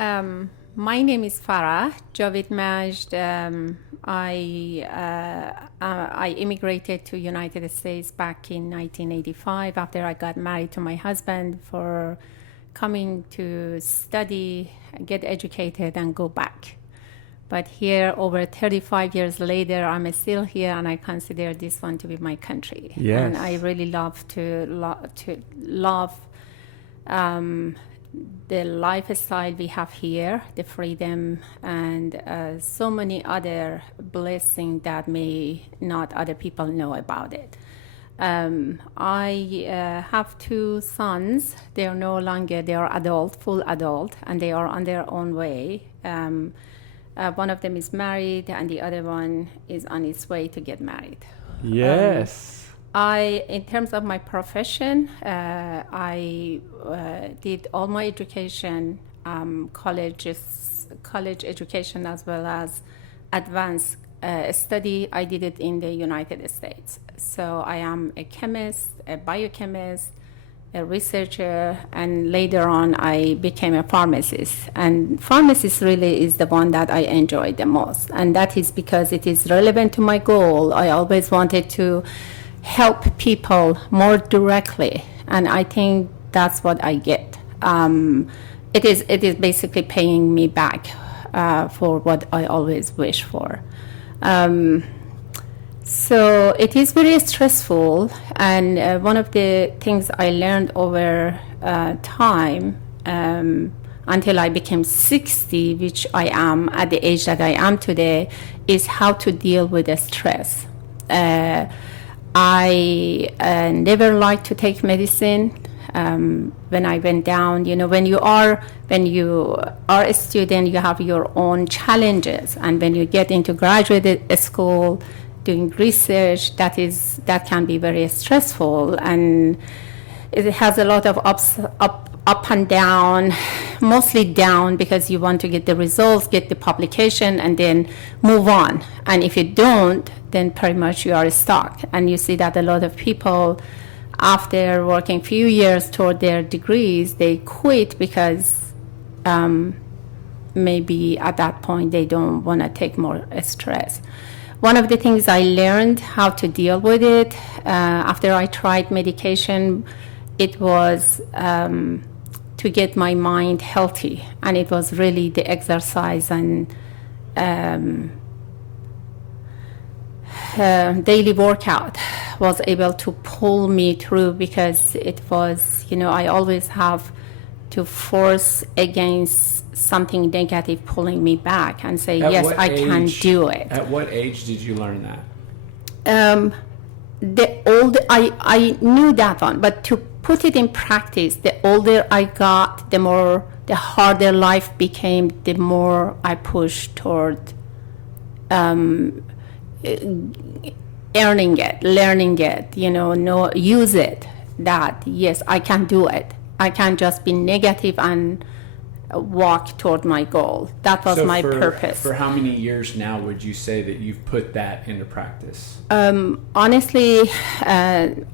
My name is Farah Javid-Majd. I immigrated to United States back in 1985 after I got married to my husband for coming to study, get educated, and go back. But here, over 35 years later, I'm still here, and I consider this one to be my country. Yes. And I really love the lifestyle we have here, the freedom, and so many other blessings that may not other people know about it. I have two sons. They are no longer, they are full adult, and they are on their own way. One of them is married, and the other one is on its way to get married. Yes. In terms of my profession, I did all my education, college education as well as advanced study. I did it in the United States. So I am a chemist, a biochemist, a researcher, and later on I became a pharmacist. And pharmacist really is the one that I enjoy the most. And that is because it is relevant to my goal. I always wanted to help people more directly, and I think that's what I get. It is basically paying me back for what I always wish for. So it is very stressful, and one of the things I learned over time until I became 60, which I am at the age that I am today, is how to deal with the stress. I never liked to take medicine. When I went down, when you are a student, you have your own challenges, and when you get into graduate school, doing research, that can be very stressful, and it has a lot of up and down, mostly down, because you want to get the results, get the publication, and then move on. And if you don't, then pretty much you are stuck. And you see that a lot of people, after working few years toward their degrees, they quit because maybe at that point they don't want to take more stress. One of the things I learned how to deal with it after I tried medication, it was to get my mind healthy, and it was really the exercise and daily workout was able to pull me through, because it was, I always have to force against something negative pulling me back and say, yes, I can do it. At what age did you learn that? I knew that one, but to put it in practice, the older I got, the harder life became, the more I pushed toward earning it, learning it, use it, that yes, I can do it. I can't just be negative and walk toward my goal. That was my purpose. For how many years now would you say that you've put that into practice? Honestly,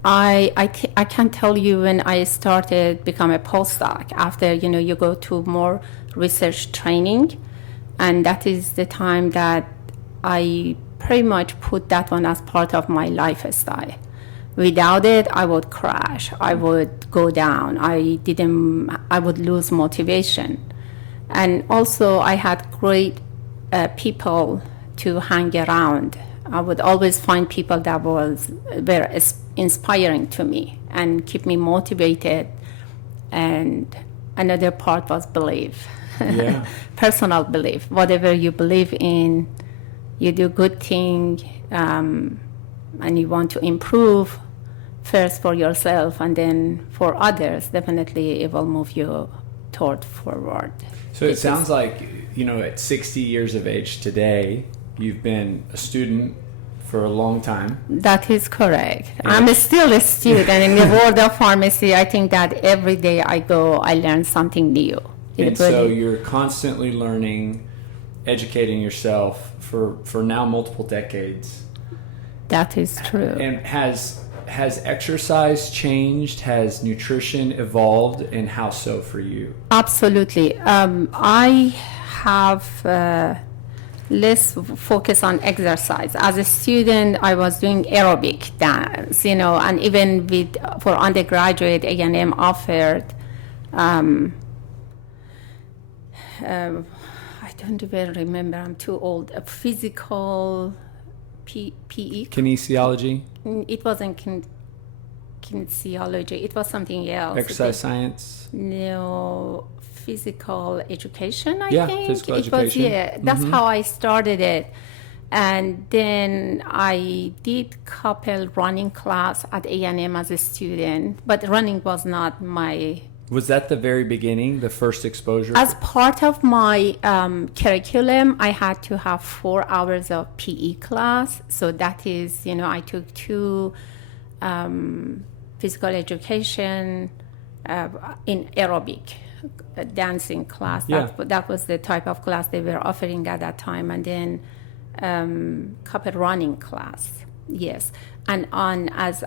I can tell you when I started become a postdoc. After you go to more research training, and that is the time that I pretty much put that one as part of my lifestyle. Without it, I would crash. I would go down. I would lose motivation. And also, I had great people to hang around. I would always find people that were inspiring to me and keep me motivated. And another part was belief, personal belief. Whatever you believe in, you do good thing, and you want to improve. First for yourself and then for others, definitely it will move you toward forward. So it sounds like, at 60 years of age today, you've been a student for a long time. That is correct. Yeah. I'm still a student in the world of pharmacy. I think that every day I go, I learn something new. And so you're constantly learning, educating yourself for now multiple decades. That is true. And has exercise changed? Has nutrition evolved, and how so for you? Absolutely. I have less focus on exercise. As a student, I was doing aerobic dance, and even for undergraduate, A&M offered, I don't even remember, I'm too old, a physical PE. Kinesiology? It wasn't kinesiology, it was something else. Exercise science? No, physical education, I think. Physical it education. Was, that's how I started it. And then I did couple running class at A&M as a student, but running was not my... Was that the very beginning, the first exposure? As part of my curriculum, I had to have 4 hours of PE class. So that is, I took 2 physical education in aerobic dancing class. That was the type of class they were offering at that time. And then couple running class, yes. And on as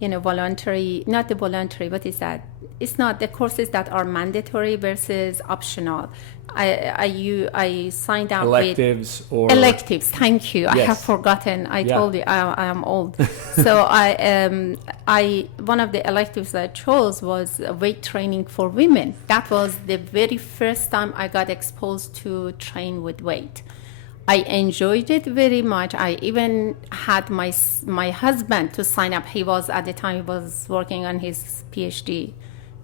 voluntary, not the voluntary, what is that? It's not the courses that are mandatory versus optional. I signed up electives with electives. Thank you. Yes. I have forgotten. I told you I am old. So I one of the electives I chose was weight training for women. That was the very first time I got exposed to train with weight. I enjoyed it very much. I even had my husband to sign up. He was, at the time, he was working on his PhD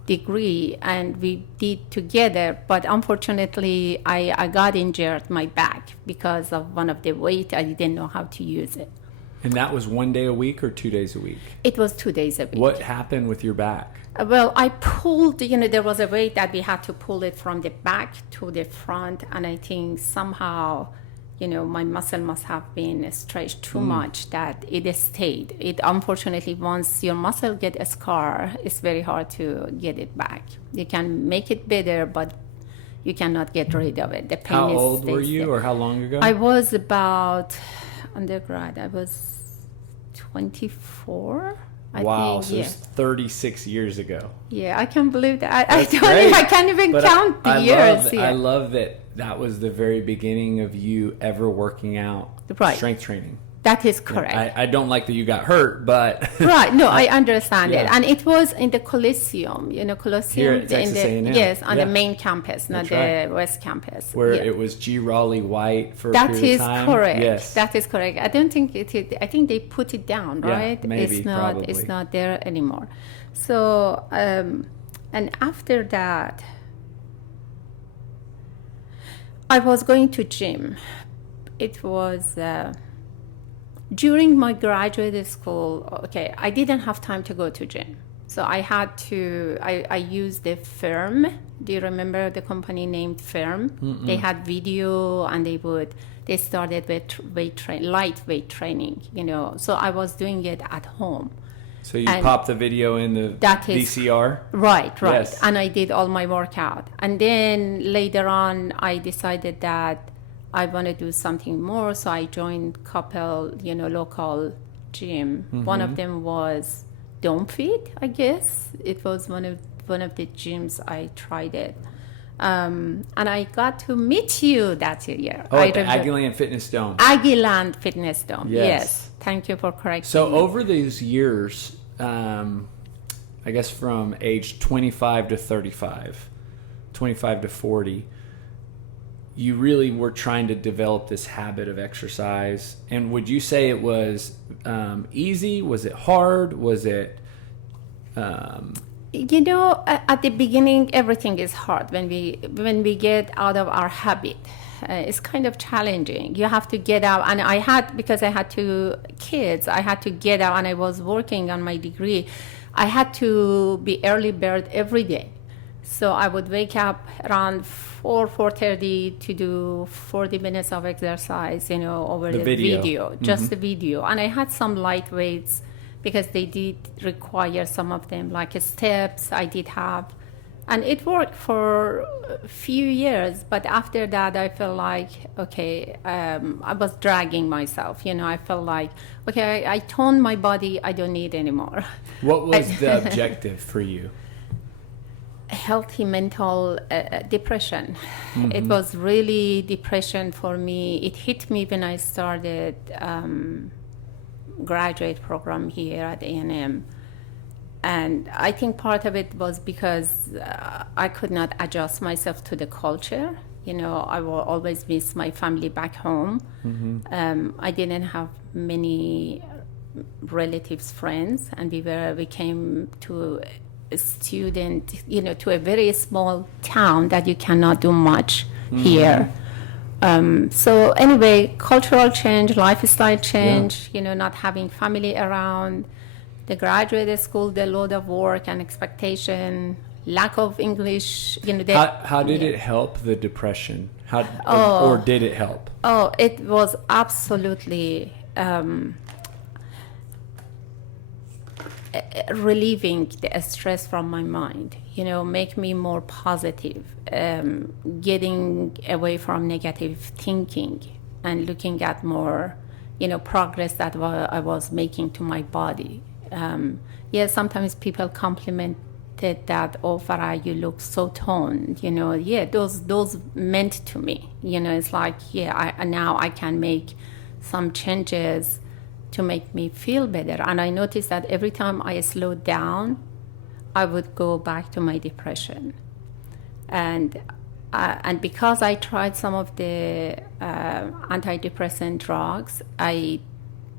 degree, and we did together. But unfortunately, I got injured my back because of one of the weight. I didn't know how to use it. And that was 1 day a week or 2 days a week? It was 2 days a week. What happened with your back? Well, I pulled, there was a weight that we had to pull it from the back to the front, and I think somehow... my muscle must have been stretched too much that it stayed. It unfortunately, once your muscle get a scar, it's very hard to get it back. You can make it better, but you cannot get rid of it. The pain How old were you, or how long ago? I was about undergrad. I was 24. Wow, so it's 36 years ago. Yeah, I can't believe that. I can't even count the years. I love that that was the very beginning of you ever working out, strength training. That is correct. I don't like that you got hurt, but... Right, no, I understand it. And it was in the Coliseum, Coliseum. Here at Texas A&M. Yes, on the main campus, not the West campus. Where it was G. Raleigh White for a period of time. That is correct. Yes. That is correct. I don't think I think they put it down, right? Yeah, maybe, probably. It's not there anymore. So, and after that, I was going to gym. It was... during my graduate school, I didn't have time to go to gym. So I had to, I used the Firm. Do you remember the company named Firm? Mm-mm. They had video, and they started with lightweight training, So I was doing it at home. So you popped the video in the VCR? Right. Yes. And I did all my workout. And then later on, I decided that I want to do something more, so I joined couple, local gym. Mm-hmm. One of them was Dome Fit, I guess. It was one of the gyms I tried it. And I got to meet you that year. Oh, at the Aggieland Fitness Dome. Aggieland Fitness Dome, yes. Thank you for correcting me. So over these years, I guess from age 25 to 35, 25 to 40, you really were trying to develop this habit of exercise. And would you say it was easy? Was it hard? Was it... at the beginning, everything is hard. When we get out of our habit, it's kind of challenging. You have to get out. And because I had 2 kids, I had to get out, and I was working on my degree. I had to be early bird every day. So I would wake up around 4:30 to do 40 minutes of exercise, over the video, just the video. And I had some light weights because they did require some of them, like steps. I did have And it worked for a few years, but after that I felt like, okay, I was dragging myself, I felt like, okay, I toned my body, I don't need anymore. What was the objective for you? Healthy mental depression. It was really depression for me. It hit me when I started graduate program here at A&M. And I think part of it was because I could not adjust myself to the culture. I will always miss my family back home. I didn't have many relatives, friends, and we came to a student, to a very small town that you cannot do much here. So anyway, cultural change, lifestyle change, not having family around. The graduate school, the load of work and expectation, lack of English. How did it help the depression? Or did it help? Oh, it was absolutely relieving the stress from my mind. Make me more positive, getting away from negative thinking and looking at more, progress that I was making to my body. Sometimes people complimented that, oh, Farah, you look so toned, those meant to me, it's like, now I can make some changes to make me feel better. And I noticed that every time I slowed down, I would go back to my depression. And because I tried some of the antidepressant drugs,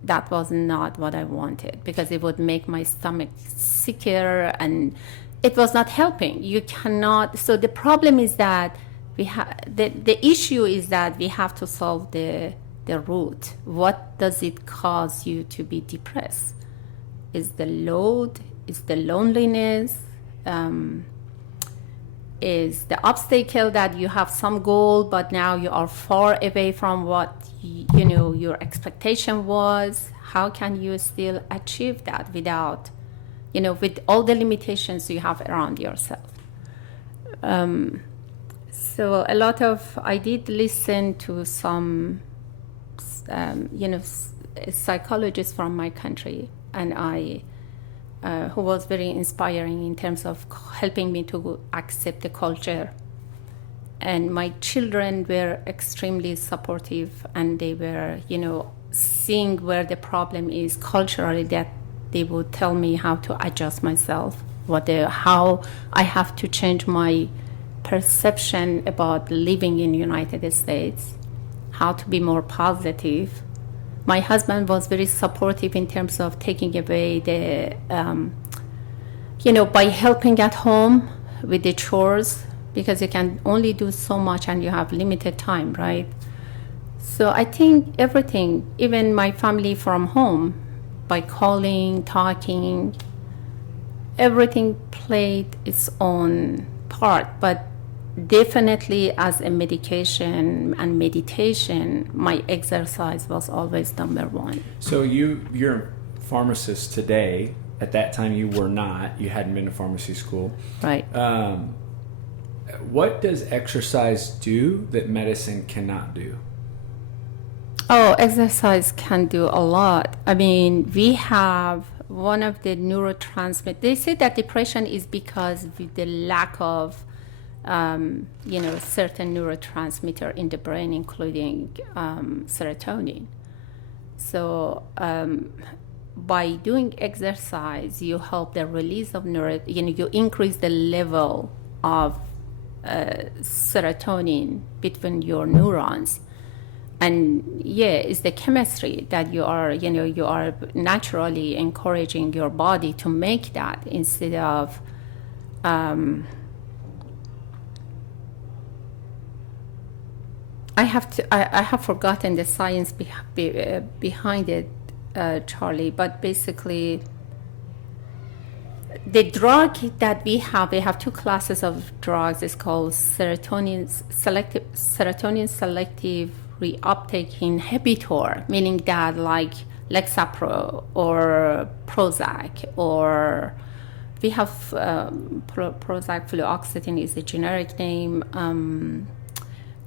that was not what I wanted, because it would make my stomach sicker and it was not helping. You cannot. So the problem is that the issue is that we have to solve the root. What does it cause you to be depressed? Is the load? Is the loneliness? Is the obstacle that you have some goal, but now you are far away from what your expectation was? How can you still achieve that without, with all the limitations you have around yourself? So I did listen to some, psychologists from my country, and who was very inspiring in terms of helping me to accept the culture. And my children were extremely supportive, and they were, seeing where the problem is culturally, that they would tell me how to adjust myself, how I have to change my perception about living in the United States, how to be more positive. My husband was very supportive in terms of taking away the, by helping at home with the chores, because you can only do so much and you have limited time, right? So I think everything, even my family from home, by calling, talking, everything played its own part. But definitely as a medication and meditation, my exercise was always number one. So you're a pharmacist today. At that time you were not. You hadn't been to pharmacy school. Right. What does exercise do that medicine cannot do? Oh, exercise can do a lot. I mean, we have one of the neurotransmitters. They say that depression is because of the lack of, certain neurotransmitter in the brain, including serotonin. So by doing exercise, you help the release of you increase the level of serotonin between your neurons. And it's the chemistry that you are naturally encouraging your body to make that, instead of I have forgotten the science behind it, Charlie, but basically the drug that we have two classes of drugs. It's called serotonin selective reuptake inhibitor, meaning that like Lexapro or Prozac or we have Prozac, fluoxetine is the generic name.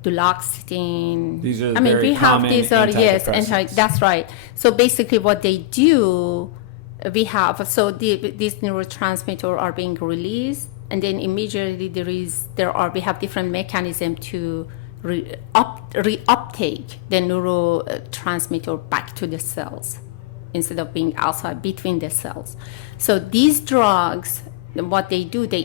Duloxetine. These are very common antidepressants. That's right. So basically what they do, we have, so these neurotransmitters are being released, and then immediately we have different mechanisms to reuptake the neurotransmitter back to the cells instead of being outside between the cells. So these drugs, what they do, they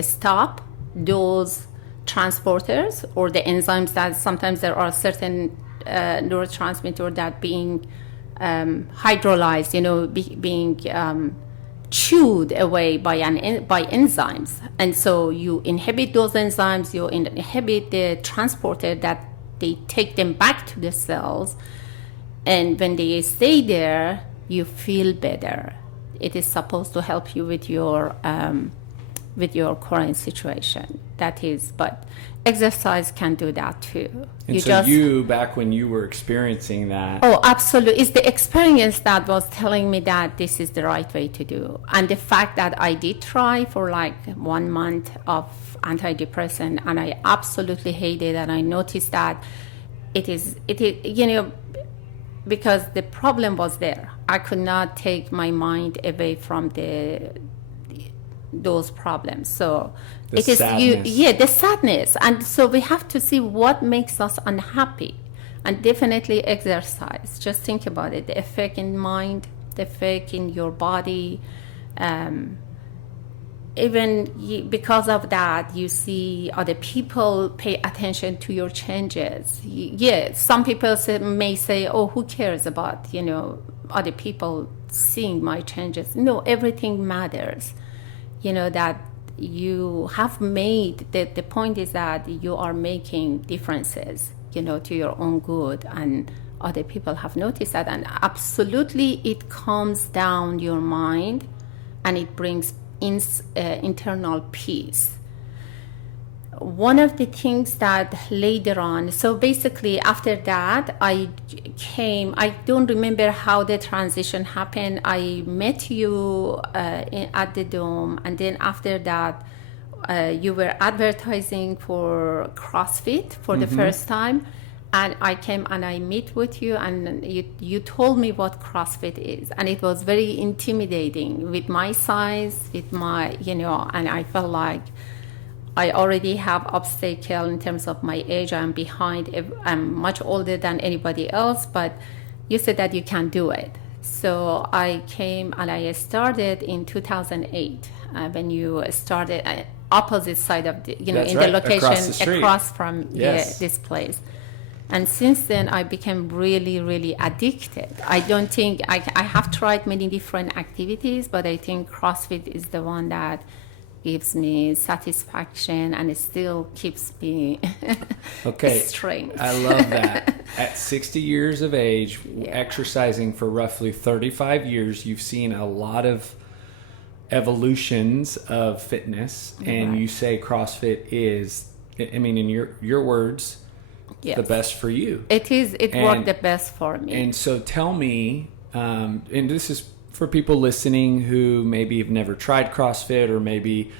stop those transporters or the enzymes that sometimes there are certain neurotransmitters that being hydrolyzed, being chewed away by enzymes, and so you inhibit those enzymes, you inhibit the transporter that they take them back to the cells, and when they stay there, you feel better. It is supposed to help you with your current situation. That is, but exercise can do that too. And back when you were experiencing that. Oh, absolutely. It's the experience that was telling me that this is the right way to do. And the fact that I did try for like 1 month of antidepressant, and I absolutely hated it. And I noticed that it is, because the problem was there. I could not take my mind away from those problems. So the sadness. And so we have to see what makes us unhappy, and definitely exercise. Just think about it, the effect in mind, the effect in your body. Because of that, you see other people pay attention to your changes. Some people may say, oh, who cares about other people seeing my changes? No, everything matters. That you have made, the point is that you are making differences, to your own good, and other people have noticed that. And absolutely, it calms down your mind, and it brings internal peace. One of the things that later on, so basically after that, I don't remember how the transition happened. I met you at the Dome, and then after that, you were advertising for Crossfit for the first time. And I came and I met with you, and you told me what CrossFit is. And it was very intimidating with my size, with my, and I felt like I already have obstacle in terms of my age. I'm behind. I'm much older than anybody else, but you said that you can do it. So I came and I started in 2008 when you started opposite side of the, the location across from this place. And since then, I became really, really addicted. I don't think, I have tried many different activities, but I think CrossFit is the one that gives me satisfaction, and it still keeps me strength. I love that. At 60 years of age, exercising for roughly 35 years, you've seen a lot of evolutions of fitness, and you say CrossFit is, in your words, the best for you. It is. It worked the best for me. And so tell me, and this is for people listening who maybe have never tried CrossFit, or maybe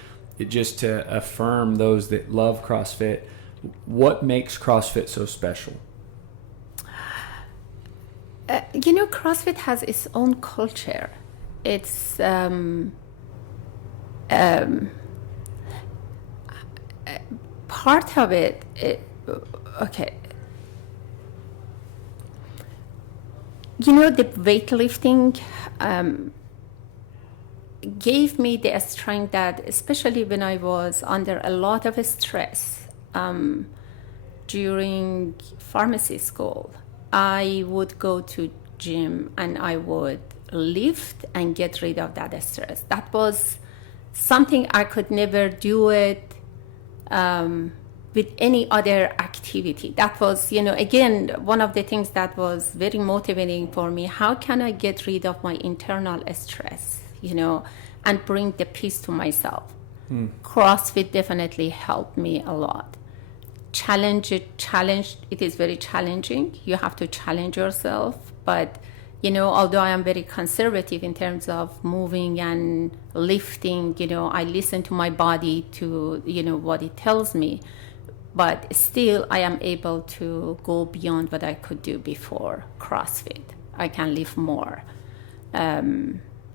just to affirm those that love CrossFit, what makes CrossFit so special? CrossFit has its own culture. It's part of it. Okay. The weightlifting gave me the strength that, especially when I was under a lot of stress during pharmacy school, I would go to gym and I would lift and get rid of that stress. That was something I could never do it with any other activity. That was, again, one of the things that was very motivating for me. How can I get rid of my internal stress, and bring the peace to myself? CrossFit definitely helped me a lot. It is very challenging. You have to challenge yourself, but Although I am very conservative in terms of moving and lifting, I listen to my body to, what it tells me. But still, I am able to go beyond what I could do before CrossFit. I can lift more.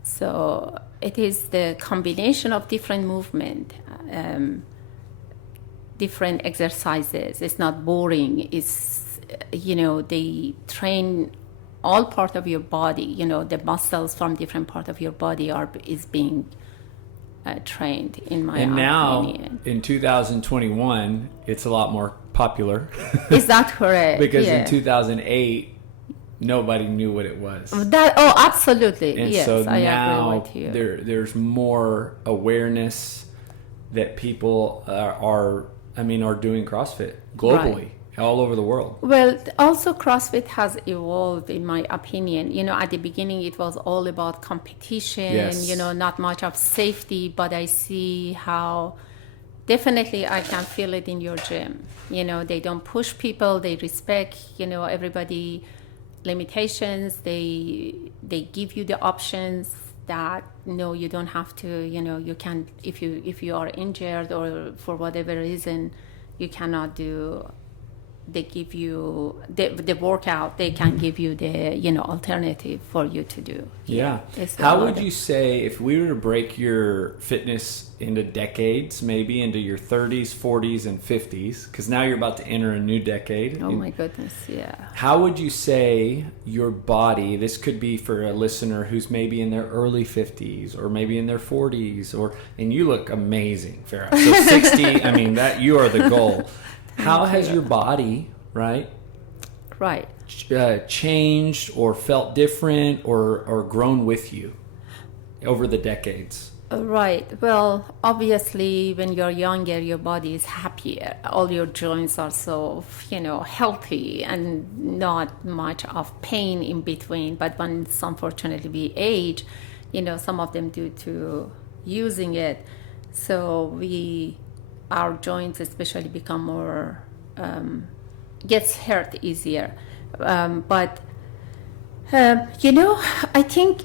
So it is the combination of different movement, different exercises. It's not boring. It's, they train all part of your body. The muscles from different part of your body is being trained, in my opinion. And now, in 2021, it's a lot more popular. Is that correct? Because in 2008, nobody knew what it was. Absolutely. And yes, so I now agree with you. there's more awareness that people are doing CrossFit globally, all over the world. Well, also CrossFit has evolved, in my opinion. At the beginning it was all about competition, Yes. Not much of safety, but I see how definitely I can feel it in your gym. They don't push people, they respect, everybody limitations, they give you the options that you don't have to, you can, if you are injured or for whatever reason you cannot do, they give you the workout, they can give you the alternative for you to do. Yeah. How would you say, if we were to break your fitness into decades, maybe into your 30s, 40s, and 50s, because now you're about to enter a new decade. Oh my goodness, yeah. How would you say your body, this could be for a listener who's maybe in their early 50s or maybe in their 40s, and you look amazing, Farah. So 60, that you are the goal. How has your body, right, changed or felt different or grown with you over the decades? Right. Well, obviously, when you're younger, your body is happier. All your joints are so, healthy and not much of pain in between. But once, unfortunately, we age, some of them due to using it, so our joints especially become more, gets hurt easier. But I think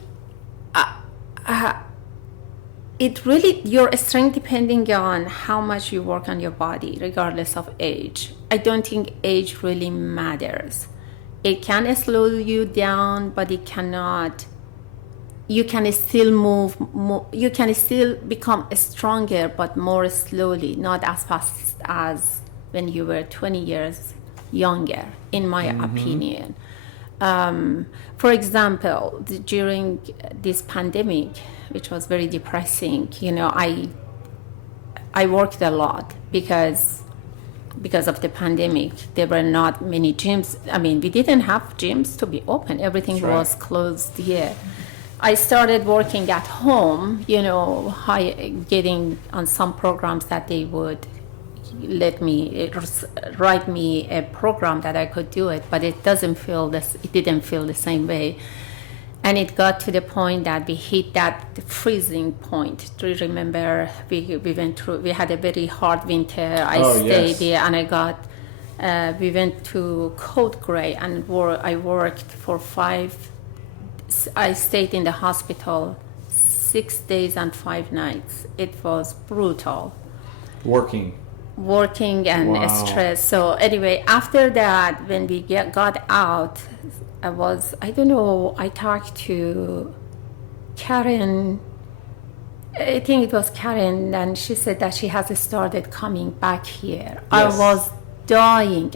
it really, your strength depending on how much you work on your body, regardless of age. I don't think age really matters. It can slow you down, but it cannot. You can still move more, you can still become stronger, but more slowly, not as fast as when you were 20 years younger, in my opinion. For example, during this pandemic, which was very depressing, I worked a lot because of the pandemic. There were not many gyms. We didn't have gyms to be open. Everything was closed here. I started working at home, getting on some programs that they would let me write me a program that I could do it, but it didn't feel the same way. And it got to the point that we hit that freezing point. Do you remember we had a very hard winter. I stayed there and we went to code gray and I worked for I stayed in the hospital 6 days and 5 nights. It was brutal. Working And stress. So anyway, after that, when we got out, I talked to Karen. I think it was Karen, and she said that she has started coming back here. Yes. I was dying.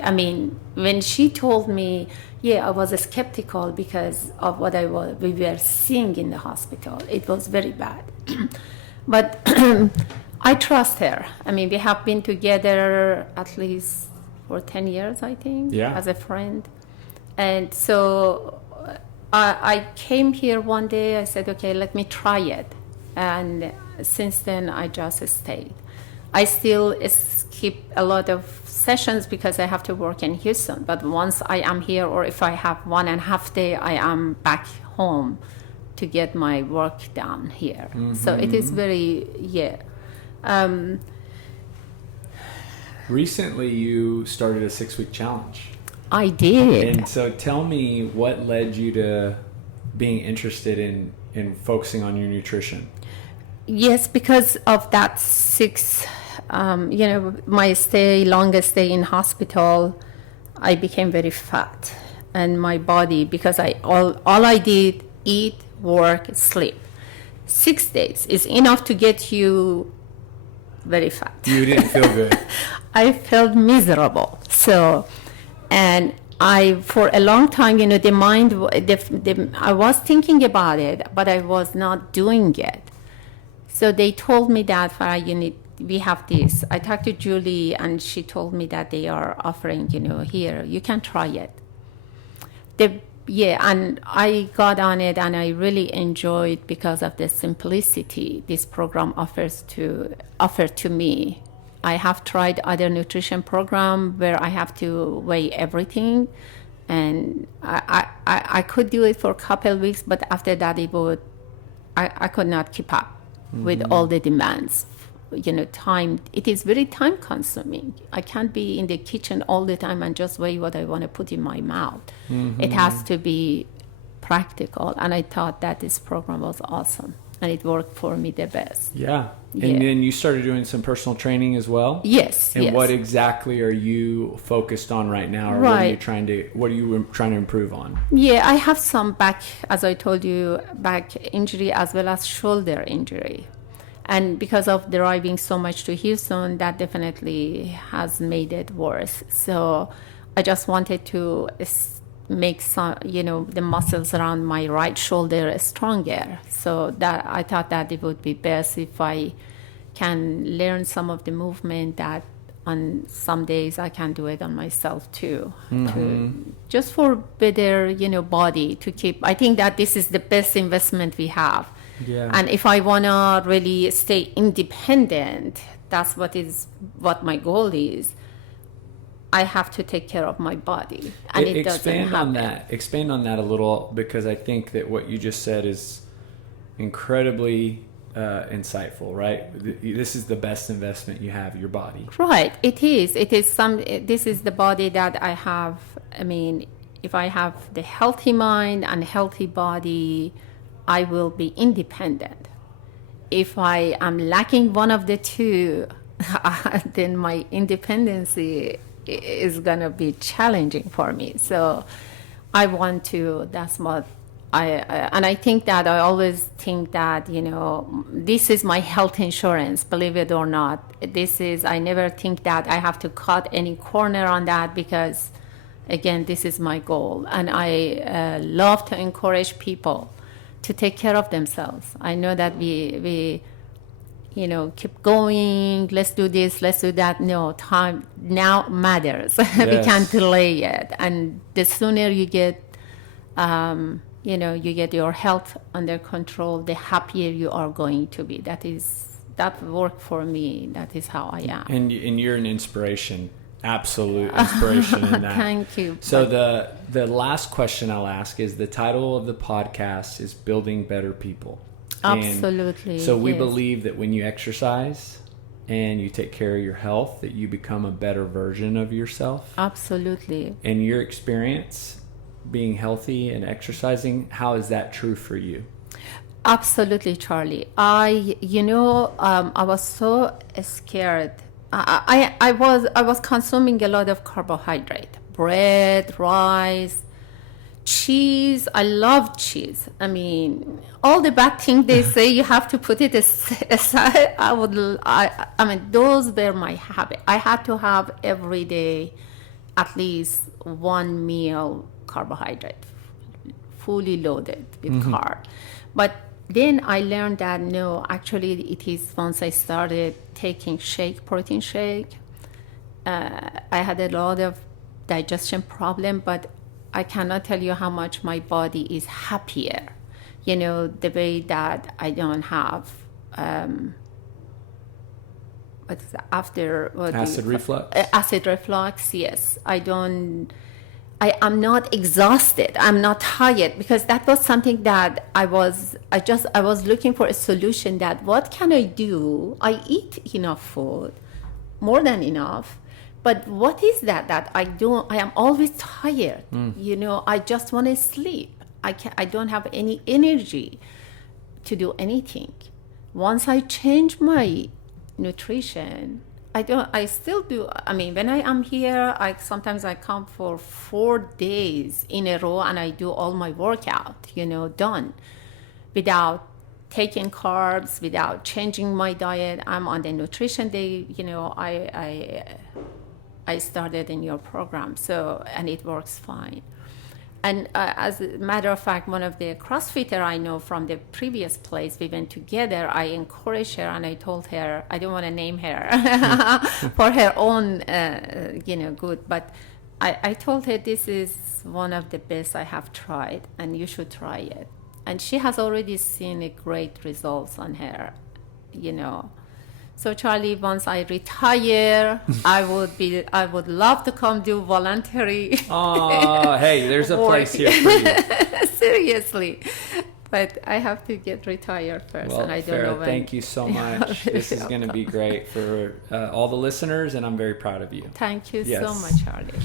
When she told me, I was skeptical because of what we were seeing in the hospital. It was very bad. But I trust her. We have been together at least for 10 years, I think, as a friend. And so I came here one day, I said, okay, let me try it. And since then, I just stayed. I still skip a lot of sessions because I have to work in Houston. But once I am here, or if I have 1.5 days, I am back home to get my work done here. Mm-hmm. So it is very, Recently, you started a 6-week challenge. I did. And so tell me what led you to being interested in focusing on your nutrition? Yes, because of that my longest stay in hospital, I became very fat, and my body, because all I did, eat, work, sleep. 6 days is enough to get you very fat. You didn't feel good. I felt miserable. So, and for a long time, the mind, I was thinking about it, but I was not doing it. So they told me that, Farah, we have this. I talked to Julie, and she told me that they are offering, here, you can try it. And I got on it, and I really enjoyed because of the simplicity this program offers to me. I have tried other nutrition program where I have to weigh everything, and I could do it for a couple weeks, but after that I could not keep up with all the demands. Time, it is very time consuming. I can't be in the kitchen all the time and just weigh what I want to put in my mouth. It has to be practical, and I thought that this program was awesome, and it worked for me the best. Yeah. And then you started doing some personal training as well? Yes. And what exactly are you focused on right now? Or what are you trying to improve on? Yeah, I have some back, as I told you, back injury as well as shoulder injury. And because of driving so much to Houston, that definitely has made it worse. So I just wanted to make some, the muscles around my right shoulder stronger. So that I thought that it would be best if I can learn some of the movement that on some days I can do it on myself too. Just for better, body to keep. I think that this is the best investment we have. Yeah. And if I want to really stay independent, that's what my goal is. I have to take care of my body, and it doesn't happen. Expand on that a little, because I think that what you just said is incredibly insightful, right? This is the best investment you have, your body. Right. It is. This is the body that I have. I mean, if I have the healthy mind and healthy body, I will be independent. If I am lacking one of the two, then my independency is going to be challenging for me. So I want to, that's what and I think that I always think that, this is my health insurance, believe it or not. I never think that I have to cut any corner on that, because again, this is my goal. And I love to encourage people to take care of themselves. I know that we keep going, let's do this, let's do that. No, time now matters. Yes. We can't delay it. And the sooner you get, you get your health under control, the happier you are going to be. That worked for me. That is how I am. And you're an inspiration. Absolute inspiration in that. Thank you. So the last question I'll ask is, the title of the podcast is Building Better People. Absolutely. And so we believe that when you exercise and you take care of your health, that you become a better version of yourself. Absolutely. In your experience, being healthy and exercising, how is that true for you? Absolutely, Charlie. I was so scared. I was consuming a lot of carbohydrate, bread, rice, cheese. I love cheese. I mean, all the bad things they say you have to put it aside. I mean, those were my habit. I had to have every day at least one meal carbohydrate, fully loaded with carb. But then I learned that no, actually it is once I started taking protein shake, I had a lot of digestion problem, but I cannot tell you how much my body is happier. The way that I don't have acid reflux. Acid reflux, yes. I'm not exhausted. I'm not tired, because that was something that I was looking for a solution. That what can I do? I eat enough food, more than enough, but what is that I am always tired. I just want to sleep. I don't have any energy to do anything. Once I change my nutrition, I still do. I mean, when I am here, sometimes I come for 4 days in a row and I do all my workout, done without taking carbs, without changing my diet. I'm on the nutrition day, I started in your program, and it works fine. And as a matter of fact, one of the CrossFitter I know from the previous place we went together, I encouraged her and I told her, I don't want to name her for her own, good, but I told her this is one of the best I have tried and you should try it. And she has already seen a great results on her, So Charlie, once I retire, I would love to come do voluntary. Oh, hey, there's a place here for you. Seriously. But I have to get retired first, well, and I don't Farah, know when. thank you so much. This is going to be great for all the listeners, and I'm very proud of you. Thank you Yes. so much, Charlie.